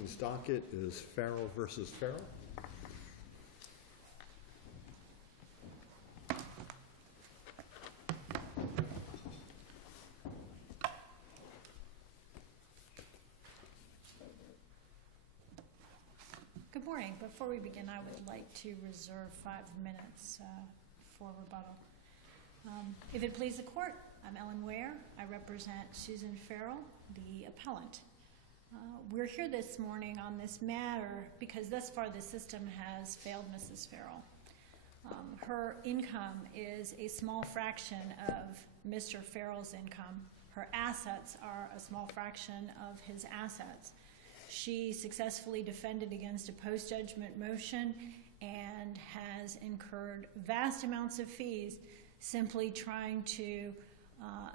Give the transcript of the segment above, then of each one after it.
morning's docket is Farrell versus Farrell. Good morning. Before we begin, I would like to reserve 5 minutes for rebuttal. If it please the court, I'm Ellen Ware. I represent Susan Farrell, the appellant. We're here this morning on this matter because thus far the system has failed Mrs. Farrell. Her income is a small fraction of Mr. Farrell's income. Her assets are a small fraction of his assets. She successfully defended against a post-judgment motion and has incurred vast amounts of fees simply trying to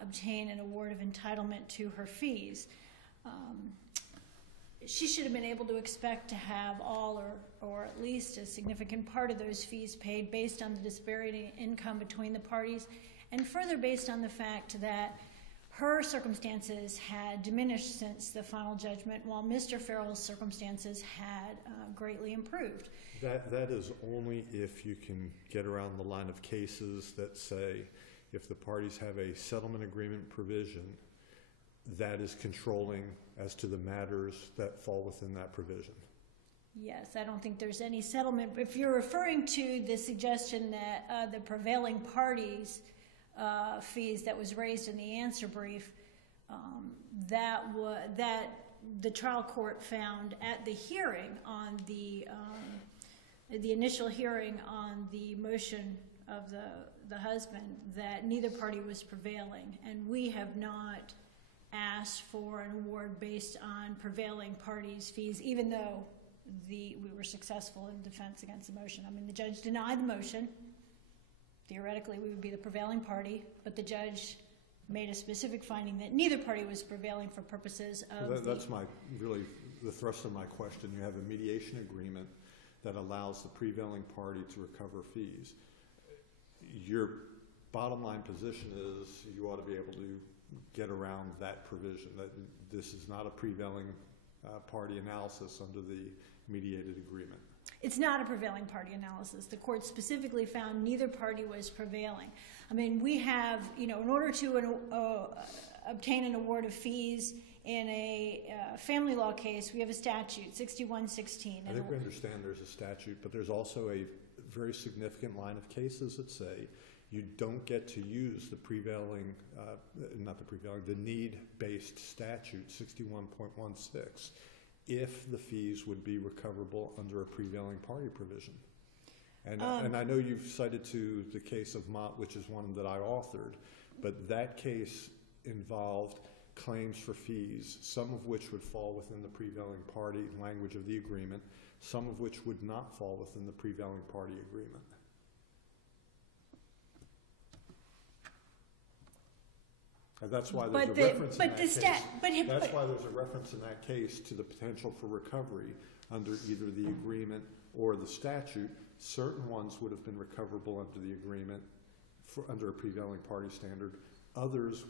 obtain an award of entitlement to her fees. She should have been able to expect to have all or at least a significant part of those fees paid based on the disparity in income between the parties, and further based on the fact that her circumstances had diminished since the final judgment, while Mr. Farrell's circumstances had greatly improved. That is only if you can get around the line of cases that say if the parties have a settlement agreement provision, that is controlling as to the matters that fall within that provision. Yes, I don't think there's any settlement. If you're referring to the suggestion that the prevailing parties' fees that was raised in the answer brief, that the trial court found at the hearing on the initial hearing on the motion of the husband, that neither party was prevailing, and we have not asked for an award based on prevailing parties' fees, even though we were successful in defense against the motion. I mean, the judge denied the motion. Theoretically, we would be the prevailing party, but the judge made a specific finding that neither party was prevailing for purposes of That's really the thrust of my question. You have a mediation agreement that allows the prevailing party to recover fees. Your bottom line position is you ought to be able to get around that provision, that this is not a prevailing party analysis under the mediated agreement. It's not a prevailing party analysis. The court specifically found neither party was prevailing. I mean, we have, in order to obtain an award of fees in a family law case, we have a statute, 6116. I think we understand there's a statute, but there's also a very significant line of cases that say you don't get to use the prevailing, the need-based statute, 61.16, if the fees would be recoverable under a prevailing party provision. And I know you've cited to the case of Mott, which is one that I authored, but that case involved claims for fees, some of which would fall within the prevailing party language of the agreement, some of which would not fall within the prevailing party agreement. And that's why there's a reference in that case. That's why there's a reference in that case to the potential for recovery under either the agreement or the statute. Certain ones would have been recoverable under the agreement under a prevailing party standard. Others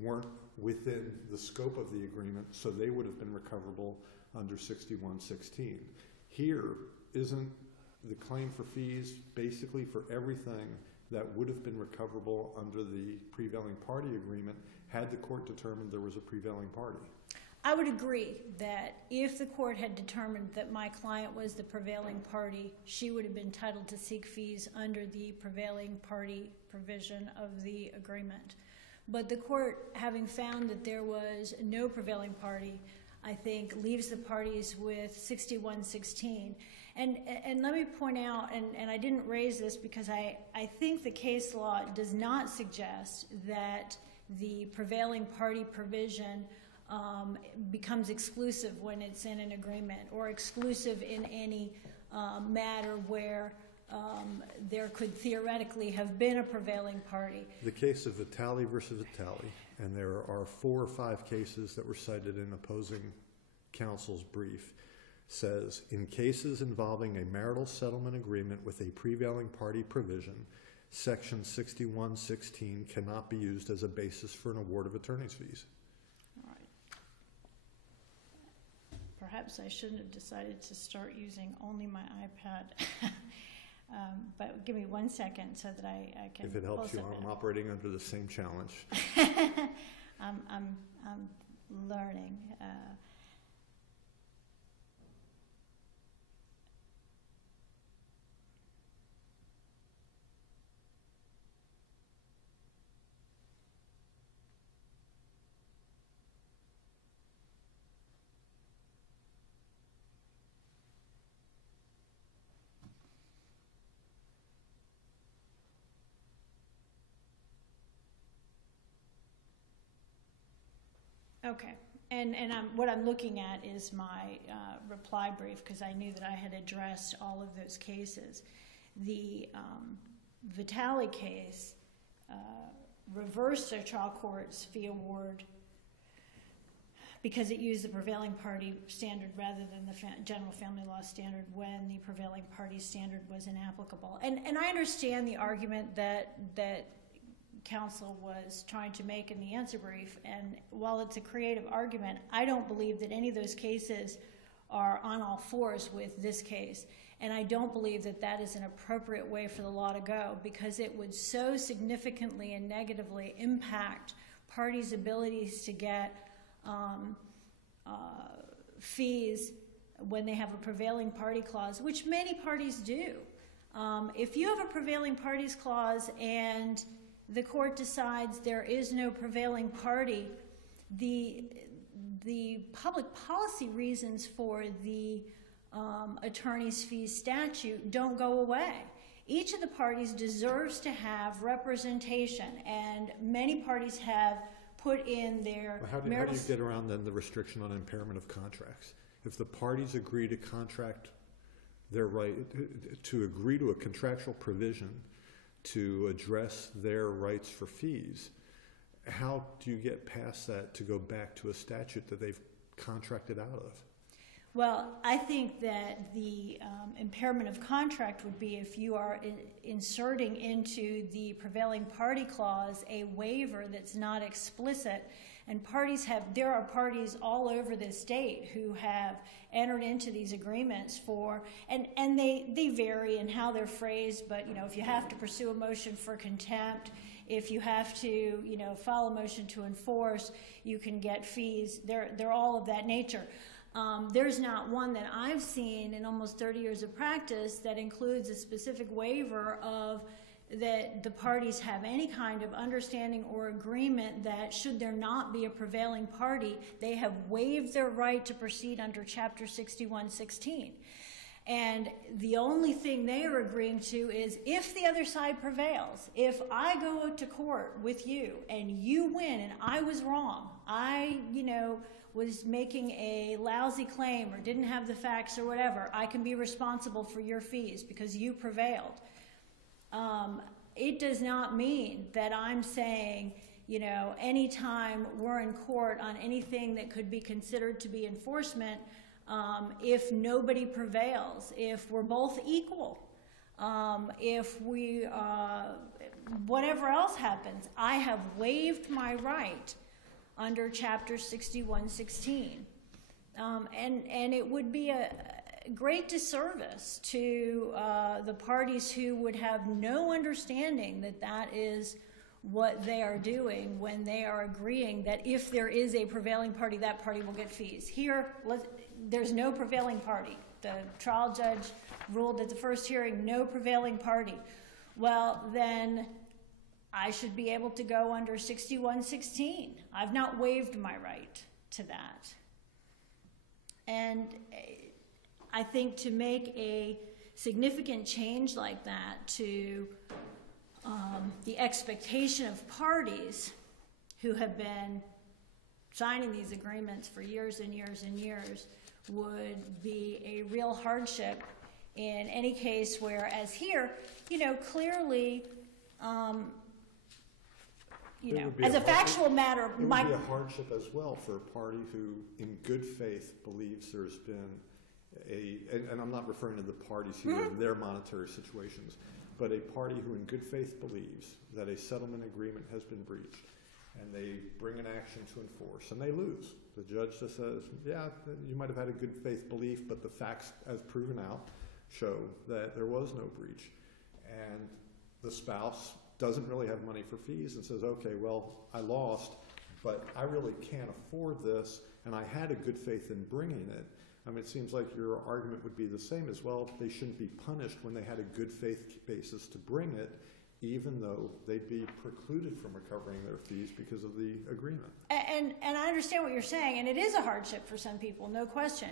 weren't within the scope of the agreement, so they would have been recoverable under 6116. Here, isn't the claim for fees basically for everything that would have been recoverable under the prevailing party agreement had the court determined there was a prevailing party? I would agree that if the court had determined that my client was the prevailing party, she would have been entitled to seek fees under the prevailing party provision of the agreement. But the court, having found that there was no prevailing party, I think leaves the parties with 6116. And let me point out, and I didn't raise this because I think the case law does not suggest that the prevailing party provision becomes exclusive when it's in an agreement, or exclusive in any matter where there could theoretically have been a prevailing party. The case of Appellate versus Appellate, and there are 4 or 5 cases that were cited in opposing counsel's brief, says, in cases involving a marital settlement agreement with a prevailing party provision, Section 6116 cannot be used as a basis for an award of attorney's fees. All right. Perhaps I shouldn't have decided to start using only my iPad. But give me 1 second so that I can. If it helps you, I'm operating under the same challenge. I'm learning. Okay, and what I'm looking at is my reply brief, because I knew that I had addressed all of those cases. The Vitale case reversed a trial court's fee award because it used the prevailing party standard rather than the general family law standard when the prevailing party standard was inapplicable. And I understand the argument that counsel was trying to make in the answer brief, and while it's a creative argument, I don't believe that any of those cases are on all fours with this case, and I don't believe that that is an appropriate way for the law to go, because it would so significantly and negatively impact parties' abilities to get fees when they have a prevailing party clause, which many parties do. If you have a prevailing parties clause and the court decides there is no prevailing party, the public policy reasons for the attorney's fees statute don't go away. Each of the parties deserves to have representation, and many parties have put in their how do you get around then the restriction on impairment of contracts? If the parties agree to contract their right, to agree to a contractual provision to address their rights for fees, how do you get past that to go back to a statute that they've contracted out of? Well, I think that the impairment of contract would be if you are inserting into the prevailing party clause a waiver that's not explicit. And there are parties all over the state who have entered into these agreements and they vary in how they're phrased, but if you have to pursue a motion for contempt, if you have to file a motion to enforce, you can get fees. They're all of that nature. There's not one that I've seen in almost 30 years of practice that includes a specific waiver of that the parties have any kind of understanding or agreement that should there not be a prevailing party, they have waived their right to proceed under Chapter 6116. And the only thing they are agreeing to is if the other side prevails, if I go to court with you and you win and I was wrong, I, was making a lousy claim or didn't have the facts or whatever, I can be responsible for your fees because you prevailed. It does not mean that I'm saying, anytime we're in court on anything that could be considered to be enforcement, if nobody prevails, if we're both equal, if we, whatever else happens, I have waived my right under Chapter 6116. And it would be a great disservice to the parties who would have no understanding that that is what they are doing when they are agreeing that if there is a prevailing party, that party will get fees. Here, there's no prevailing party. The trial judge ruled at the first hearing, no prevailing party. Well, then I should be able to go under 6116. I've not waived my right to that. And I think to make a significant change like that to the expectation of parties who have been signing these agreements for years and years and years would be a real hardship in any case where, as here, clearly, as a factual matter, it would be a hardship as well for a party who, in good faith, believes there's been and I'm not referring to the parties here in their monetary situations, but a party who in good faith believes that a settlement agreement has been breached and they bring an action to enforce, and they lose. The judge just says, yeah, you might have had a good faith belief, but the facts, as proven out, show that there was no breach. And the spouse doesn't really have money for fees and says, okay, well, I lost, but I really can't afford this, and I had a good faith in bringing it. I mean, it seems like your argument would be the same as well. They shouldn't be punished when they had a good faith basis to bring it, even though they'd be precluded from recovering their fees because of the agreement. And I understand what you're saying, and it is a hardship for some people, no question.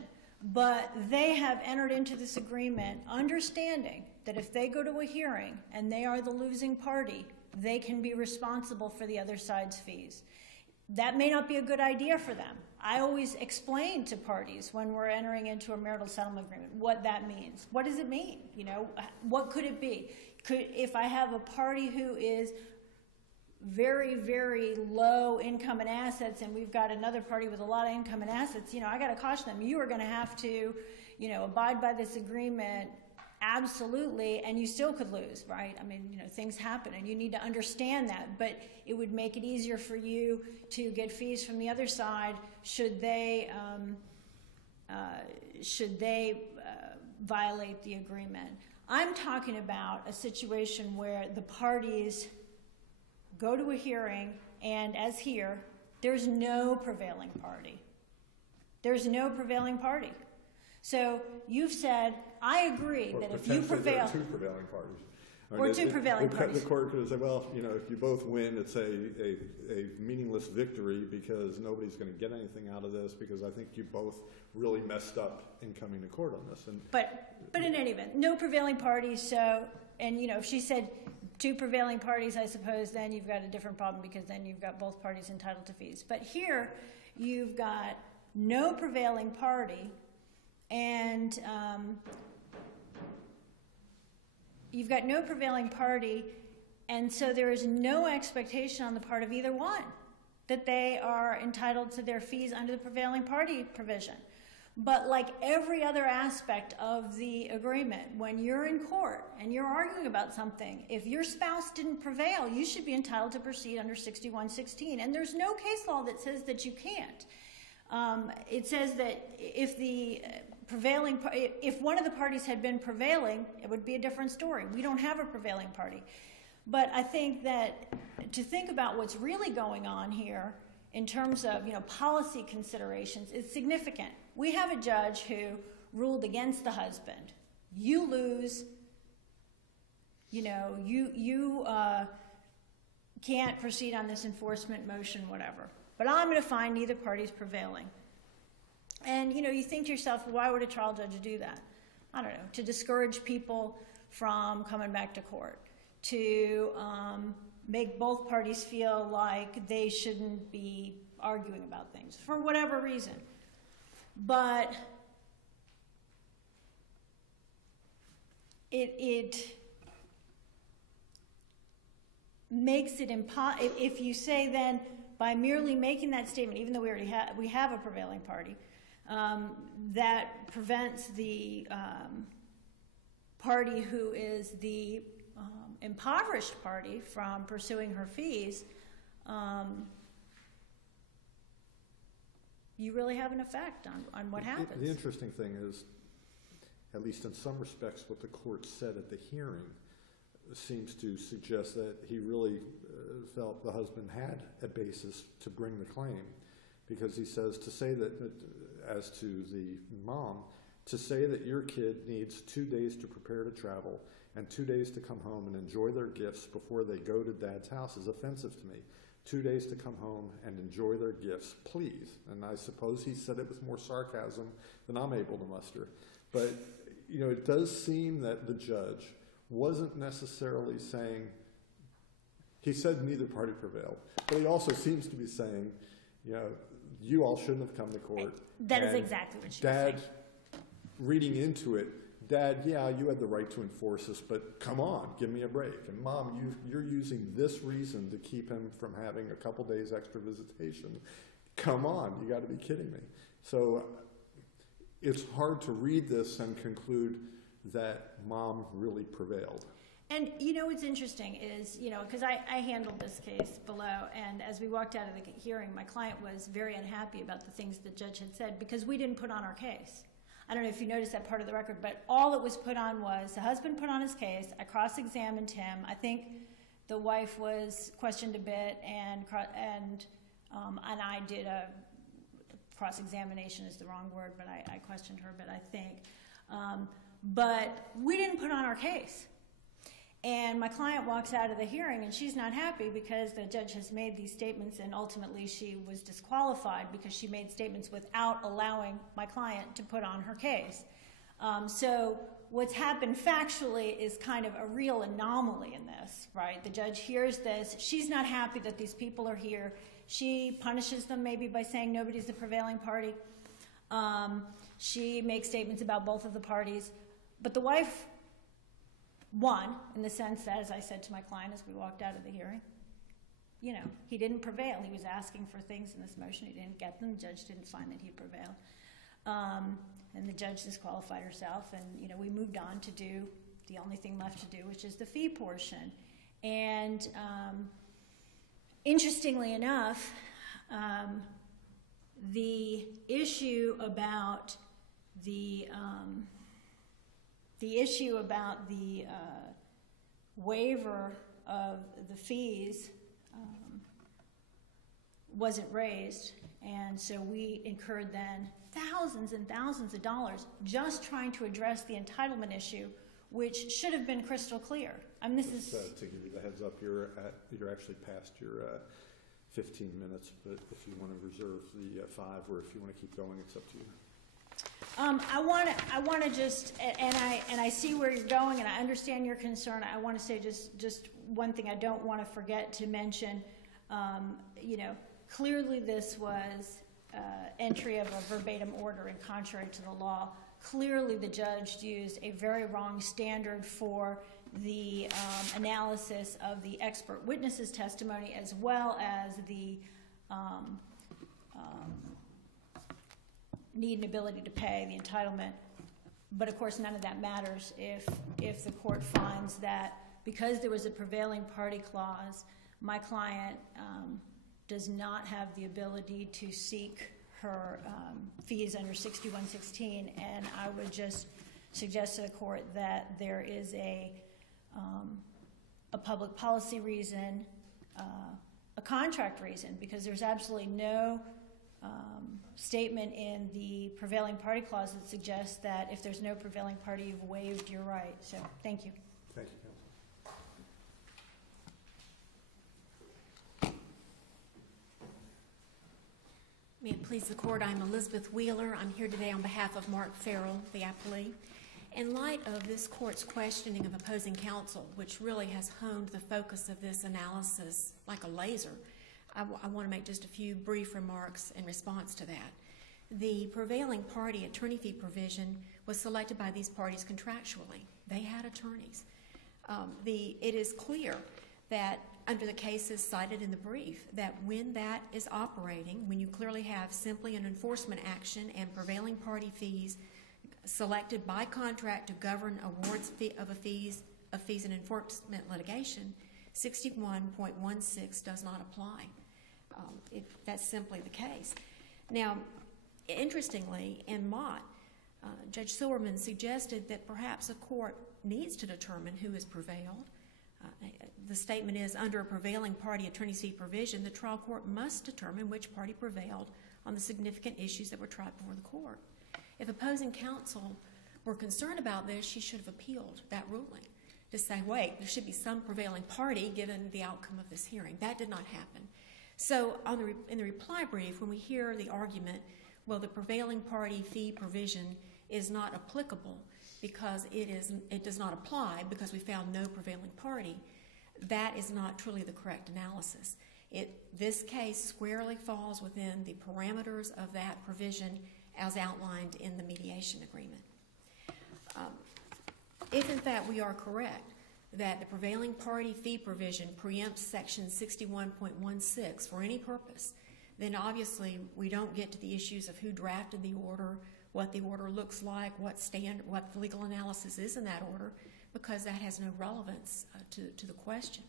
But they have entered into this agreement understanding that if they go to a hearing and they are the losing party, they can be responsible for the other side's fees. That may not be a good idea for them. I always explain to parties when we're entering into a marital settlement agreement what that means. What does it mean? You know, what could it be? If I have a party who is very, very low income and assets, and we've got another party with a lot of income and assets, you know, I got to caution them. You are going to have to, you know, abide by this agreement absolutely, and you still could lose, right? I mean, you know, things happen, and you need to understand that. But it would make it easier for you to get fees from the other side should they violate the agreement. I'm talking about a situation where the parties go to a hearing, and as here, there's no prevailing party. There's no prevailing party. So you've said, I agree that if you prevail... There are two prevailing parties. Or two prevailing parties. The court could have said, well, you know, if you both win, it's a meaningless victory because nobody's going to get anything out of this because I think you both really messed up in coming to court on this. And but in any event, no prevailing parties. So, and you know, if she said two prevailing parties, I suppose then you've got a different problem because then you've got both parties entitled to fees. But here, you've got no prevailing party, and you've got no prevailing party, and so there is no expectation on the part of either one that they are entitled to their fees under the prevailing party provision. But like every other aspect of the agreement, when you're in court and you're arguing about something, if your spouse didn't prevail, you should be entitled to proceed under 6116. And there's no case law that says that you can't. It says that if the if one of the parties had been prevailing, it would be a different story. We don't have a prevailing party. But I think that to think about what's really going on here in terms of, you know, policy considerations is significant. We have a judge who ruled against the husband. You lose, you know, you can't proceed on this enforcement motion, whatever. But I'm going to find neither party's prevailing. And, you know, you think to yourself, why would a trial judge do that? I don't know, to discourage people from coming back to court, to make both parties feel like they shouldn't be arguing about things for whatever reason. But it makes it impossible. If you say then, by merely making that statement, even though we have a prevailing party, that prevents the party who is the impoverished party from pursuing her fees, you really have an effect on what happens. The interesting thing is, at least in some respects, what the court said at the hearing seems to suggest that he really felt the husband had a basis to bring the claim, because he says to say that, as to the mom, to say that your kid needs 2 days to prepare to travel and 2 days to come home and enjoy their gifts before they go to dad's house is offensive to me. 2 days to come home and enjoy their gifts, please. And I suppose he said it with more sarcasm than I'm able to muster. But, you know, it does seem that the judge wasn't necessarily saying, he said neither party prevailed, but he also seems to be saying, you know, you all shouldn't have come to court. That is exactly what she was saying. Dad, reading into it, Dad, yeah, you had the right to enforce this, but come on, give me a break. And Mom, you're using this reason to keep him from having a couple days extra visitation. Come on, you got to be kidding me. So it's hard to read this and conclude that Mom really prevailed. And what's interesting is, because I handled this case below, and as we walked out of the hearing, my client was very unhappy about the things the judge had said because we didn't put on our case. I don't know if you noticed that part of the record, but all that was put on was the husband put on his case, I cross-examined him, I think the wife was questioned a bit, and I did a cross-examination is the wrong word, but I questioned her, but I think. But we didn't put on our case. And my client walks out of the hearing, and she's not happy because the judge has made these statements, and ultimately she was disqualified because she made statements without allowing my client to put on her case. So what's happened factually is kind of a real anomaly in this, right? The judge hears this. She's not happy that these people are here. She punishes them maybe by saying nobody's the prevailing party. She makes statements about both of the parties. But the wife won, in the sense that, as I said to my client as we walked out of the hearing, he didn't prevail. He was asking for things in this motion. He didn't get them. The judge didn't find that he prevailed. And the judge disqualified herself, and we moved on to do the only thing left to do, which is the fee portion. And interestingly enough, the issue about the waiver of the fees wasn't raised, and so we incurred then thousands and thousands of dollars just trying to address the entitlement issue, which should have been crystal clear. I mean, this is to give you the heads up, you're actually past your 15 minutes, but if you want to reserve the 5, or if you want to keep going, it's up to you. I want to just, and I see where you're going, and I understand your concern. I want to say just one thing I don't want to forget to mention. Clearly this was entry of a verbatim order and contrary to the law. Clearly the judge used a very wrong standard for the analysis of the expert witness's testimony, as well as the need and ability to pay, the entitlement. But of course none of that matters if the court finds that because there was a prevailing party clause, my client does not have the ability to seek her fees under 6116, and I would just suggest to the court that there is a public policy reason, a contract reason, because there's absolutely no statement in the prevailing party clause that suggests that if there's no prevailing party, you've waived your right. So thank you. Thank you, counsel. May it please the court, I'm Elizabeth Wheeler. I'm here today on behalf of Mark Farrell, the appellee. In light of this court's questioning of opposing counsel, which really has honed the focus of this analysis like a laser, I want to make just a few brief remarks in response to that. The prevailing party attorney fee provision was selected by these parties contractually. They had attorneys. It is clear that under the cases cited in the brief that when that is operating, when you clearly have simply an enforcement action and prevailing party fees selected by contract to govern awards of fees in enforcement litigation, 61.16 does not apply. That's simply the case. Now, interestingly, in Mott, Judge Silverman suggested that perhaps a court needs to determine who has prevailed. The statement is, under a prevailing party attorney's fee provision, the trial court must determine which party prevailed on the significant issues that were tried before the court. If opposing counsel were concerned about this, she should have appealed that ruling to say, wait, there should be some prevailing party given the outcome of this hearing. That did not happen. So in the reply brief, when we hear the argument, well, the prevailing party fee provision is not applicable because it does not apply because we found no prevailing party, that is not truly the correct analysis. This case squarely falls within the parameters of that provision as outlined in the mediation agreement. If in fact we are correct that the prevailing party fee provision preempts section 61.16 for any purpose, then obviously we don't get to the issues of who drafted the order, what the order looks like, what the legal analysis is in that order, because that has no relevance to the question.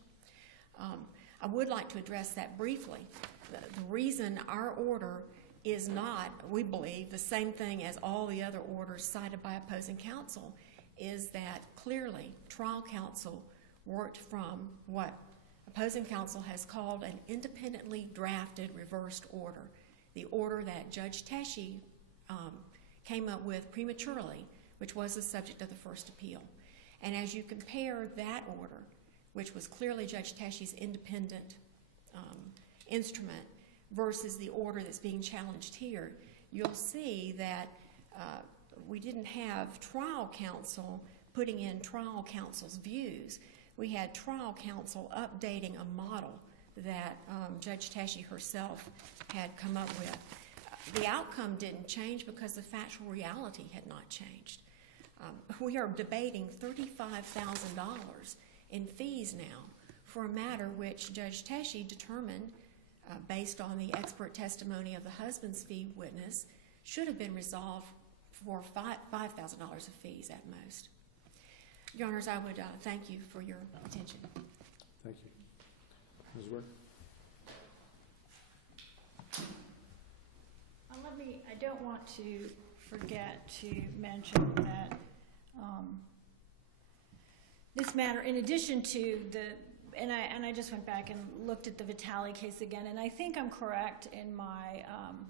I would like to address that briefly. The reason our order is not, we believe, the same thing as all the other orders cited by opposing counsel is that clearly trial counsel worked from what opposing counsel has called an independently drafted reversed order, the order that Judge Teshi came up with prematurely, which was the subject of the first appeal. And as you compare that order, which was clearly Judge Teshi's independent instrument, versus the order that's being challenged here, you'll see that we didn't have trial counsel putting in trial counsel's views. We had trial counsel updating a model that Judge Teshi herself had come up with. The outcome didn't change because the factual reality had not changed. We are debating $35,000 in fees now for a matter which Judge Teshi determined, based on the expert testimony of the husband's fee witness, should have been resolved for $5,000 of fees at most. Your Honors, I would thank you for your attention. Thank you. Ms. Ware? I don't want to forget to mention that this matter, in addition to and I just went back and looked at the Vitale case again, and I think I'm correct in my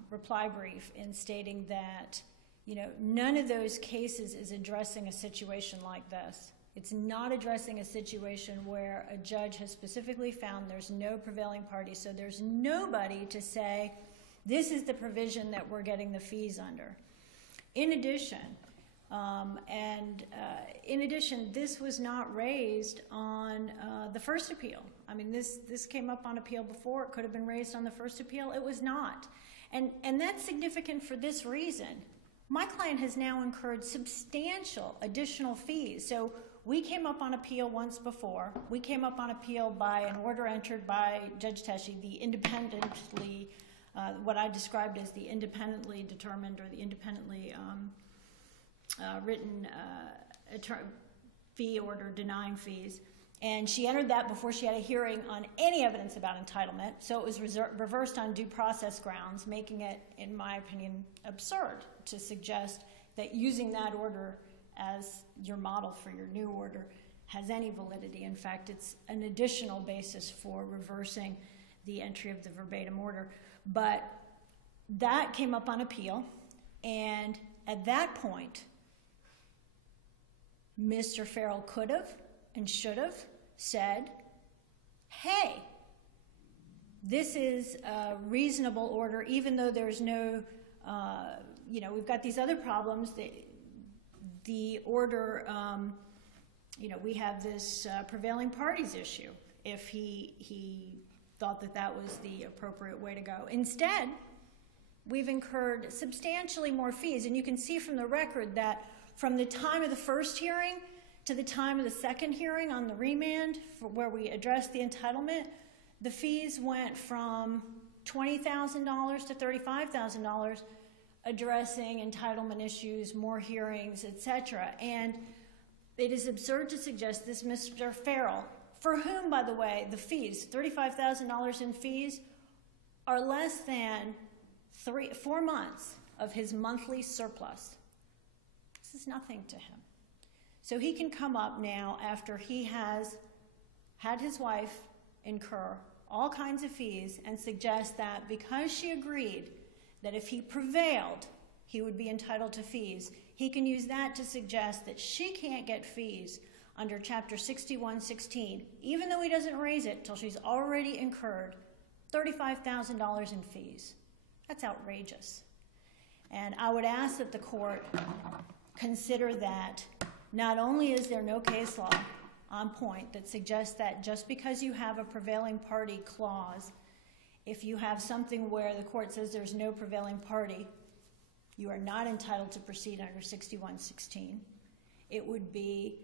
reply brief in stating that, none of those cases is addressing a situation like this. It's not addressing a situation where a judge has specifically found there's no prevailing party, so there's nobody to say, this is the provision that we're getting the fees under. In addition, this was not raised on the first appeal. I mean, this came up on appeal before. It could have been raised on the first appeal. It was not. And that's significant for this reason. My client has now incurred substantial additional fees. So we came up on appeal once before. We came up on appeal by an order entered by Judge Teshi, the independently, what I described as the independently determined or the independently written fee order denying fees. And she entered that before she had a hearing on any evidence about entitlement. So it was reversed on due process grounds, making it, in my opinion, absurd to suggest that using that order as your model for your new order has any validity. In fact, it's an additional basis for reversing the entry of the verbatim order. But that came up on appeal, and at that point, Mr. Farrell could have and should have said, hey, this is a reasonable order, even though there's no, we've got these other problems. The order, we have this prevailing parties issue, if he thought that was the appropriate way to go. Instead, we've incurred substantially more fees, and you can see from the record that from the time of the first hearing to the time of the second hearing on the remand, where we addressed the entitlement, the fees went from $20,000 to $35,000, addressing entitlement issues, more hearings, etc. And it is absurd to suggest this Mr. Farrell, for whom, by the way, the fees, $35,000 in fees, are less than 4 months of his monthly surplus. This is nothing to him. So he can come up now after he has had his wife incur all kinds of fees and suggest that because she agreed that if he prevailed, he would be entitled to fees, he can use that to suggest that she can't get fees under Chapter 6116, even though he doesn't raise it till she's already incurred $35,000 in fees. That's outrageous. And I would ask that the court consider that not only is there no case law on point that suggests that just because you have a prevailing party clause, if you have something where the court says there's no prevailing party, you are not entitled to proceed under 6116. It would be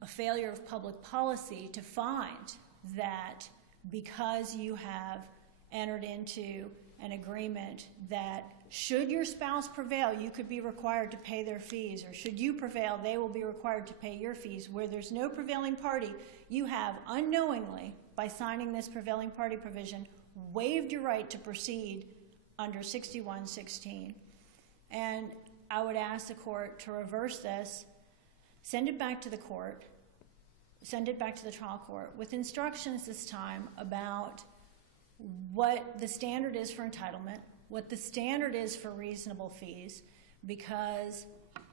a failure of public policy to find that because you have entered into an agreement that should your spouse prevail, you could be required to pay their fees, or should you prevail, they will be required to pay your fees. Where there's no prevailing party, you have unknowingly, by signing this prevailing party provision, waived your right to proceed under 6116. And I would ask the court to reverse this, send it back to the court, send it back to the trial court with instructions this time about what the standard is for entitlement, what the standard is for reasonable fees, because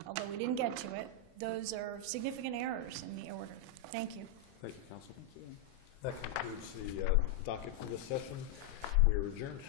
although we didn't get to it, those are significant errors in the order. Thank you. Thank you, counsel. That concludes the docket for this session. We are adjourned.